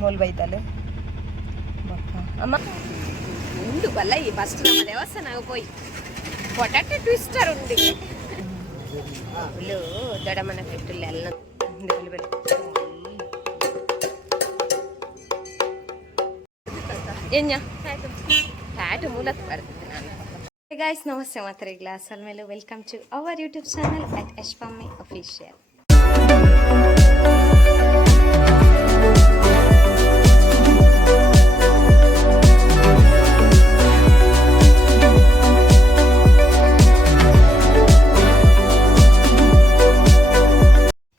ಮೂಲ್ ಬೈತಲ್ಲ ಅಮ್ಮ ಉಂಡು ಬಲ್ಲ ಈ ಫಸ್ಟ್ ನಮ್ಮ ದೇವಸ್ಥಾನ పోయి పొటాటో ట్విస్టర్ ఉంది ದೊಡ್ಡಮ್ಮನ ಫ್ಯಾಕ್ಟ್ರಿಲಿ ಎಲ್ಲ ಏನ್ಯ ಫ್ಯಾಟ್ ಮೂಲಕ ಬರ್ತದೆ ನಾನು ಗೈಸ್ ನಮಸ್ತೆ ಮಾತ್ರ ಗ್ಲಾಸ್ ಮೇಲೆ welcome to our YouTube channel at ಯಶ್ಪಮ್ಮಿ ಅಫಿಷಿಯಲ್.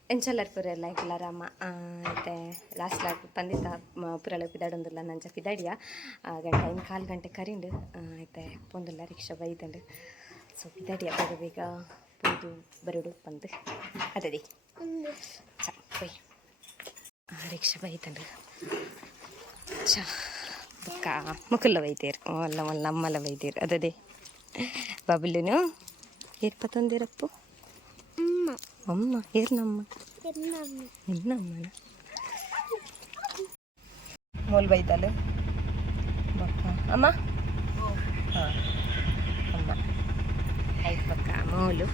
ಎಂಚಲ್ಲರ್ ಪುರ ಲೈಕ್ ಇಲ್ಲಾರಮ್ಮ అయితే లాస్ట్లో పందిత పురలో పిదాడుందుల నంచ పిదాడియా గంట ఇన్ 4 గంಟೆ ಕರಿಂಡು అయితే ಪೊಂದುಲ್ಲ ರಿಕ್ಷಾ ಬೈದಂಡು ಸೊ ಪಿದಾಡಿಯಾ ಬೇಗ ಬೇಗ ಪೋದು ಬರೋಡು ಬಂದು ಅದದಿ ಚ ಪೊಯ್ ರಿಕ್ಷಾ ಬೈದಂಡು ಚ ಬುಕ್ಕ ಮುಕುಲ್ಲ ಬೈತೇರು ಮಲ್ಲ ಮಲ್ಲ ಅಮ್ಮಲ ಬೈತೇರು ಅದದೇ ಬಬುಲುನು ಏರ್ಪತ್ತೊಂದಿರಪ್ಪು ಅಮ್ಮ ಏರ್ನಮ್ಮ ಎನ್ನಮ್ಮನ ಮೂಲ್ ಬೈತಲ್ಲ ಬಕ್ಕ ಅಮ್ಮ ಅಮ್ಮ ಆಯ್ತು ಬಕ್ಕ ಮೂಲು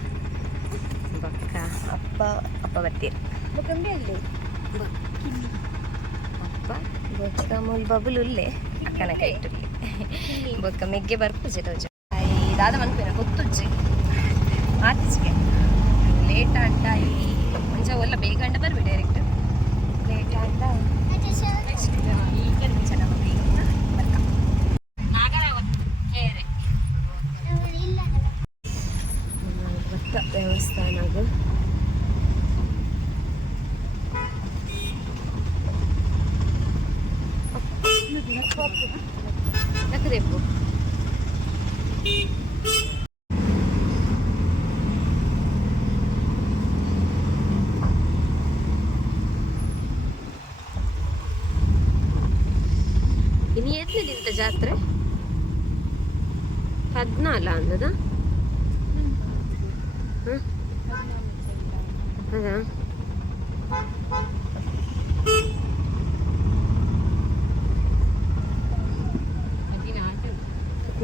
ಬಕ್ಕ ಅಪ್ಪ ಅಪ್ಪ ಬರ್ತೀರಿ ಬಕ್ಕಂಬಿ ಅಲ್ಲಿ ಅಪ್ಪ ಬೊಕ್ಕ ಮೂಲ್ ಬಬುಲು ಉಲ್ಲೆ ಅಕ್ಕನ ಕೈಟುಲ್ಲಿ ಬೊಕ್ಕ ಮೆಗ್ಗೆ ಬರ್ಪುಜಿ ರೋಜ ದಾದ ಮನ್ಪೇನ ಗೊತ್ತುಜ್ಜಿ ಆತಿಸ್ಗೆ ಲೇಟ್ ಅಂತ ಇಲ್ಲಿ ಮುಂಚೆ ಒಲ್ಲ ಬೇಗ ಅಂಡ ಬರ್ಬಿ ಡೈರೆಕ್ಟ್ ಲೇಟ್ ಅಂತ ಈ ಕಡೆ ಚೆನ್ನಾಗಿ ಬೇಗ ಬರ್ಕ ಭತ್ತ ದೇವಸ್ಥಾನಗ ನಕರೇಪು ಇನ್ನು ಎತ್ತಲಿಂತ ಜಾತ್ರೆ 14 ಅನ್ನದ ಹೌದಾ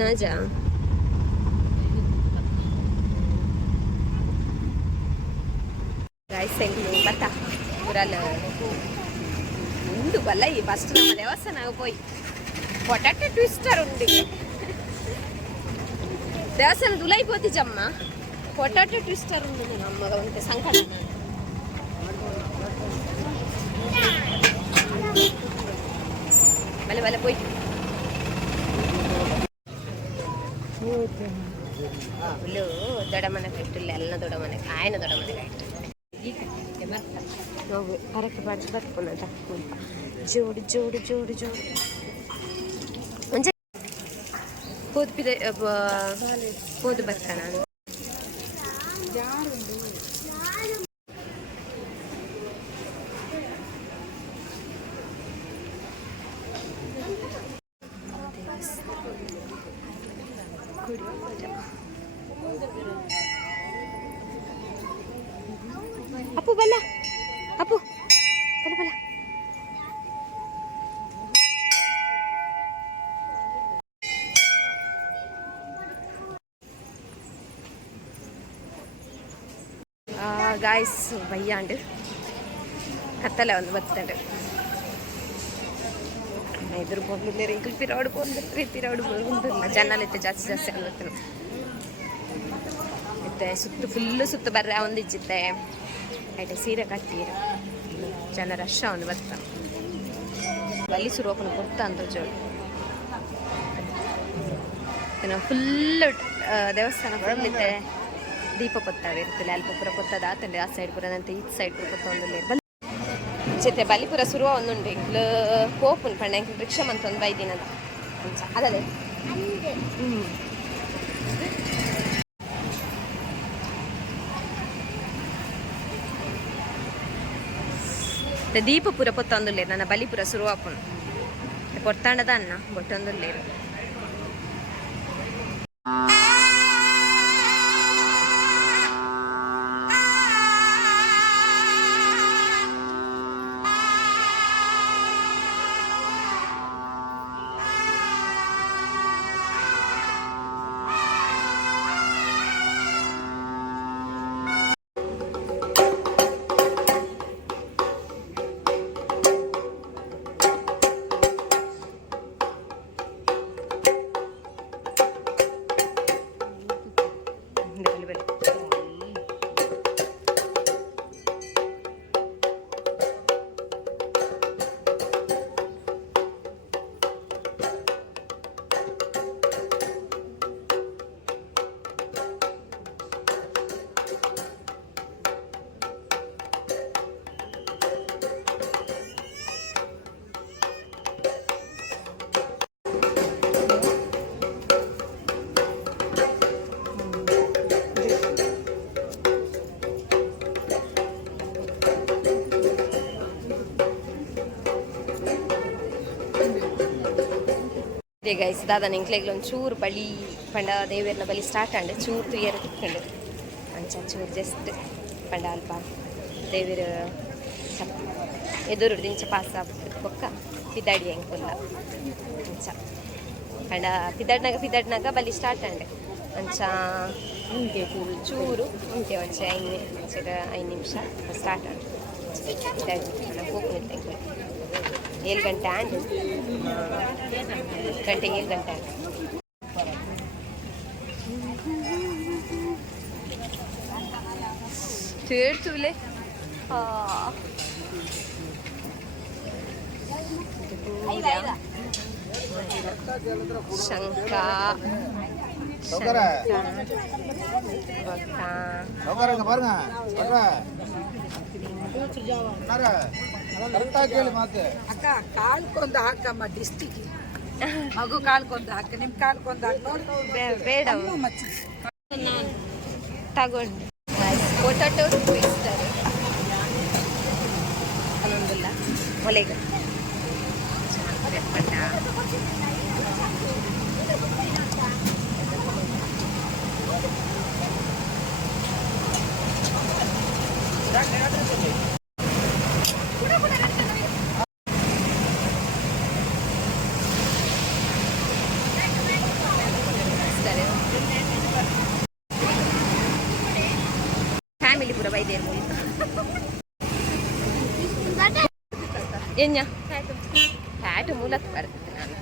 ನಾಜಾ ಗಾಯ್ಸ್ ಬತ್ತ ಪುರಲ್ ಉಂಡು ಬಲ್ಲ ಈ ಫಸ್ಟ್ ನಮ್ಮ ದೇವಸ್ಥಾನ పోయి పొటాటో ట్విస్టర్ ఉంది దేవస్థానం దులైపోతే జమ్మ పొటాటో ట్విస్టర్ ఉంది నేను అమ్మగా ఉంటే సంకటన మళ్ళీ మళ్ళీ పోయి ದೊಡ್ಡಮ್ಮನ ಫ್ಯಾಕ್ಟ್ರಿಲಿ ಎಲ್ಲ ದೊಡ್ಡಮ್ಮನೆ ఆయన ದೊಡ್ಡಮ್ಮನೆ ಫ್ಯಾಕ್ಟ್ರಿ ಕರೆಕ್ಟ್ ಬಾಡಿಸಿ ಬರ್ಕೊಂಡ ಜೋಡು ಜೋಡು ಜೋಡು ಜೋಡು ಮುಂಚೆ పోదు బతుక ನಾನು ಅಪ್ಪು ಬಲ್ಲ ಅಪ್ಪು ಬಲ್ಲ ಬಲ್ಲ ಗಾಯ್ಸ್ ಬಯ್ಯಾಂಡು ಕತ್ತಲೆ ಒಂದು ಬತ್ತಂಡು ಎದುರು ಬಂದಿಲ್ಲ ರಿಂಕಲ್ ಪಿರಾಡು ಬಂದಿರ್ತೀರಿ ಪಿರಾಡು ಬಂದಿಲ್ಲ ಜನಾಲೈತೆ ಜಾಸ್ತಿ ಜಾಸ್ತಿ ಅನ್ಬರ್ತಾನೆ ಮತ್ತೆ ಸುತ್ತು ಫುಲ್ಲು ಸುತ್ತು ಬರ್ರೆ ಒಂದು ಇಜ್ಜಿತ್ತೆ ಐಟೆ ಸೀರೆ ಕಟ್ಟೀರು ಜನ ರಶ್ ಅವನು ಬರ್ತಾನೆ ಬಲ್ಲಿ ಸುರುವಪ್ಪನ ಕೊಡ್ತಾ ಅಂತ ಜೋಡು ಫುಲ್ಲು ದೇವಸ್ಥಾನ ಫುಲ್ ಇತ್ತೆ ದೀಪ ಪೊತ್ತವೆ ಇರ್ತದೆ ಅಲ್ಪ ಪುರ ಪೊತ್ತದ ಆತಂಡೆ ಆ ಸೈಡ್ ಪುರದಂತೆ ಈ ಸೈಡ್ ಪುರ ಪೊತ್ತ ಒಂದು ಜೊತೆ ಬಲಿಪುರ ಸುರುವ ಒಂದುಂಡು ಇಂಕ್ಲು ಹೋಪುನ್ ಪಂಡ ಇಂಕ್ಲು ರಿಕ್ಷಾ ಮಂತ ಒಂದು ಬೈದಿನ ಅದದೇ ದೀಪ ಪುರ ಪೊತ್ತ ಒಂದುಲ್ಲೇರು ನನ್ನ ಬಲಿಪುರ ಸುರುವಾಪುನ್ ಪೊತ್ತಾಂಡದ ಅನ್ನ ಬೊಟ್ಟೊಂದುಲ್ಲೇರು ಗೈಸ್ ದಾದನ ಇಂಕ್ಲೆಗ್ಲ ಒಂದು ಚೂರು ಬಳಿ ಪಂಡ ದೇವೇರ್ನ ಬಳಿ ಸ್ಟಾರ್ಟ್ ಅಂಡೆ ಚೂರು ತುಯ್ಯರ ತಿಕ್ಕೊಂಡು ಅಂಚ ಚೂರು ಜಸ್ಟ್ ಪಂಡ ಅಲ್ಪ ದೇವರ ಎದುರು ದಿಂಚ ಪಾಸ ಬೊಕ್ಕ ಪಿದಾಡಿ ಹೆಂಗೆ ಅಂಚ ಪಂಡ ಪಿದಾಡ್ನಾಗ ಬಲಿ ಸ್ಟಾರ್ಟ್ ಅಂಡೆ ಅಂಚ ಚೂರು ಉಂಟೆ ಒಂಚೆ 5 ನಿಮಿಷ ಸ್ಟಾರ್ಟ್ ಅಂಡೆ ಪಿದಾಡಿ ಹೋಗ್ಬಿಡ್ತೆ 7 ಗಂಟೆ ಅಂಡು ಗಂಟೆಗೆ 7 ಗಂಟೆ ಅಂಡು ತೇಡ್ತುಲೆ ಶಂಕ ಅಕ್ಕ ಕಾಲ್ಕೊಂದು ಹಾಕಮ್ಮ ಡಿಸ್ಟಿಕ್ ಮಗು ಕಾಲ್ಕೊಂದು ಹಾಕ ನಿಮ್ ಕಾಲ್ಕೊಂದು ಬೇಡ ತಗೊಂಡು ಪೊಟಾಟೊ ಟ್ವಿಸ್ಟರ್ ಅನ್ನೊಂದಿಲ್ಲ ಒಲೆಗೆ ಫ್ಯಾಮಿಲಿ ಪೂರ ಬೈದೇರು ಏನ್ಯ ಫ್ಯಾಟು ಮೂಲಕ ಬರ್ತದೆ ನಾನು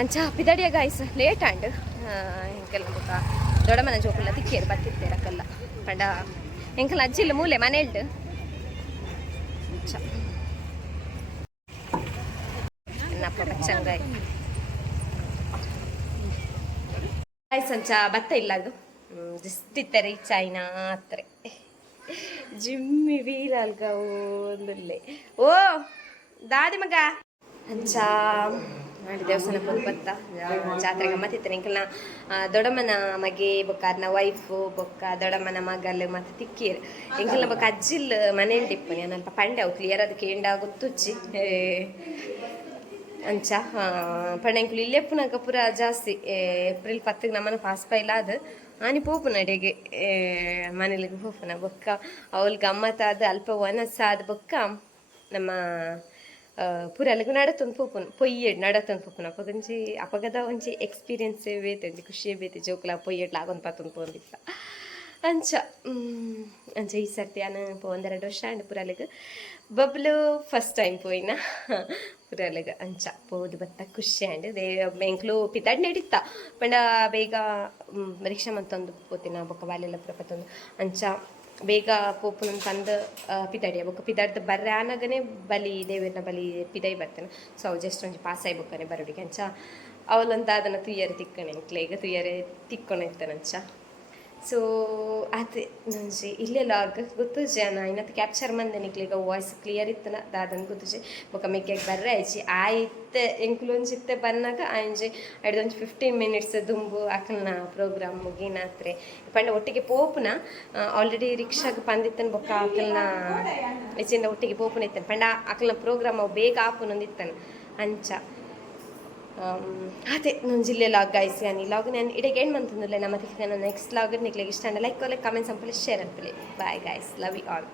ಅಂಚ ಪಿದಾಡಿಯ ಗಾಯ್ಸ್ ಲೇಟ್ ಆಂಡ್ ಎಂಕೆಲ್ಲ ಬೊಕ್ಕ ದೊಡ್ಡಮ್ಮನ ಜೋಕುಲ್ಲ ತಿಕ್ಕೇರು ಬತ್ತಿತ್ತೇರಕ್ಕಲ್ಲ ಪಂಡ ಎಂಕಲ್ಲ ಅಜ್ಜಿಲ್ಲ ಮೂಲೆ ಮನೆಲ್ಡು ನಪ್ಪ ಬಚ್ಚಂಗಾಯ್ ಗಾಯ್ಸ್ ಅಂಚ ಭತ್ತ ಇಲ್ಲ ಅದು ಜಸ್ಟ್ ಇತ್ತಾರೆ ಚೈನಾ ಹತ್ರ ಜಿಮ್ಮಿ ವೀರಲ್ಗ ಒಂದಲ್ಲೇ ಓ ದಾದಿ ಮಗ ಅಂಚ ಮಾಡಿ ದೇವಸ್ಥಾನ ಬಂದು ಬತ್ತ ಜಾತ್ರೆ ಗಮ್ಮತ್ತಿತ್ತು ಎಂಕಲ್ನ ದೊಡ್ಡಮ್ಮನ ಮಗೆ ಬೊಕ್ಕ ವೈಫು ಬೊಕ್ಕ ದೊಡ್ಡಮ್ಮನ ಮಗಲ್ ಮತ್ತು ತಿಕ್ಕೀರು ಎಂಕಲ್ನ ಬೊಕ್ಕ ಅಜ್ಜಿಲ್ ಮನೇಲಿ ಟಿಪ್ಪನಿ ಅಲ್ಪ ಪಂಡೆ ಅವು ಕ್ಲಿಯರ್ ಅದಕ್ಕೆ ಎಂಡ ಗೊತ್ತುಚ್ಚಿ ಅಂಚ ಪಂಡ ಎಂಕುಲು ಇಲ್ಲೇ ಪುನಕ ಪೂರ ಜಾಸ್ತಿ ಏಪ್ರಿಲ್ 10 ನಮ್ಮನ ಪಾಸ್ ಪೈಲ ಅದು ಆನಿ ಪೋಪುನ ಅಡೆಗೆ ಮನೇಲಿಗೆ ಪೋಪುನ ಬೊಕ್ಕ ಅವಳು ಗಮ್ಮತ್ತಾದ ಅಲ್ಪ ಒನಸಾದ ಬೊಕ್ಕ ನಮ್ಮ ಪೂರ ಅಲ್ಲಿಗೂ ನಡತೊಂದು ಪೋಪುನು ಪೊಯ್ಯಡ್ ನಡತೊಂದು ಪೋಪುನ ಅಪ್ಪಗೊಂಜಿ ಅಪಗದ ಒಂಜಿ ಎಕ್ಸ್ಪೀರಿಯನ್ಸೇ ಬೇತೆ ಖುಷಿಯೇ ಬೇತೆ ಜೋಕುಲ ಪೊಯ್ಯಡ್ಲ ಆಗೊಂದು ಪತ್ತೊಂದು ಪೋಂದಿತ್ತ ಅಂಚ ಅಂಚ ಈ ಸರ್ತಿ ನಾನು 1-2 ವರ್ಷ ಅಂಡ್ ಪುರಲಿಗೆ ಬಬ್ಲು ಫಸ್ಟ್ ಟೈಮ್ ಪೋಯಿನ ಪುರಲಿಗೆ ಅಂಚ ಪೋದು ಬತ್ತ ಖುಷಿ ಅಂಡ್ ಎಂಕ್ಲು ಪಿತಾಡ್ ನಡೀತ ಪಂಡ ಬೇಗ ರಿಕ್ಷಾ ಮತ್ತೊಂದು ಪೋತಿನ ಬೊಕ್ಕ ಬಾಲೆಲ್ಲ ಪುರ ಪತ್ತೊಂದು ಅಂಚ ಬೇಗ ಪೋಪುನ ತಂದು ಪಿದಾಡಿಯ ಬೊಕ್ಕ ಪಿದಾಡ್ದು ಬರ್ರೆ ಆನಾಗನೇ ಬಲಿ ದೇವರನ ಬಲಿ ಪಿದಾಯಿ ಬರ್ತೇನೆ ಸೊ ಅವು ಜಸ್ಟ್ ಒಂಜಿ ಪಾಸ್ ಆಗಿ ಬೊಕ್ಕನೆ ಬರೋಡಿಗೆ ಅಂಚ ಅವಲಂತ ಅದನ್ನು ತುಯ್ಯರೆ ತಿಕ್ಕಣೆ ಎಂಕ್ಲೆ ಈಗ ತುಯ್ಯರೆ ತಿಕ್ಕೊಂಡೈತೇನಂಚ ಸೊ ಅದೇ ನಂಜಿ ಇಲ್ಲೇ ಲಾಗ್ ಗೊತ್ತುಜೆ ನಾ ಇನ್ನತ್ತು ಕ್ಯಾಪ್ಚರ್ ಮಂದೆ ನಿಕ್ಲಿಗ ವಾಯ್ಸ್ ಕ್ಲಿಯರ್ ಇತ್ತನ ದಾದನ್ ಗೊತ್ತುಜೆ ಬೊಕ್ಕ ಮೆಕ್ಕೆಗೆ ಬರ್ರೆ ಆಯ್ಚಿ ಆಯ್ತು ಎಂಕ್ಲೊಂಜಿತ್ತೆ ಬನ್ನಾಗ ಆಯ್ಜಿ ಐದೊಂದು 15 ಮಿನಿಟ್ಸ್ ದುಂಬು ಅಕಲ್ನ ಪ್ರೋಗ್ರಾಮ್ ಮುಗಿನಾತ್ರೆ ಪಂಡ ಒಟ್ಟಿಗೆ ಪೋಪುನ ಆಲ್ರೆಡಿ ರಿಕ್ಷಾಗೆ ಬಂದಿತ್ತನ ಬೊಕ್ಕ ಅಕಲ್ನ ಹೆಚ್ಚಿಂದ ಒಟ್ಟಿಗೆ ಪೋಪುನ ಇತ್ತನ ಪಂಡ ಅಕಲ್ನ ಪ್ರೋಗ್ರಾಮ್ ಅವು ಬೇಗ ಆಪುನೊಂದಿತ್ತನ ಅಂಚ ಅದೇ ನನ್ನ ಜಿಲ್ಲೆ ಲಾಗ್ ಗಾಯ್ಸ್ ಯಾನಿ ಲಾಗ್ ನಾನು ಇಡೆಗೆ ಏನು ಮಂತಂದಿಲ್ಲ ನಮ್ಮ ನೆಕ್ಸ್ಟ್ ಲಾಗ್ ನಿಕ್ಲಿಗೆ ಇಷ್ಟ ಲೈಕ್ ಕಾಮೆಂಟ್ ಸಂಪಲ್ಲಿ ಶೇರ್ ಅನ್ಪಲಿ bye guys love you all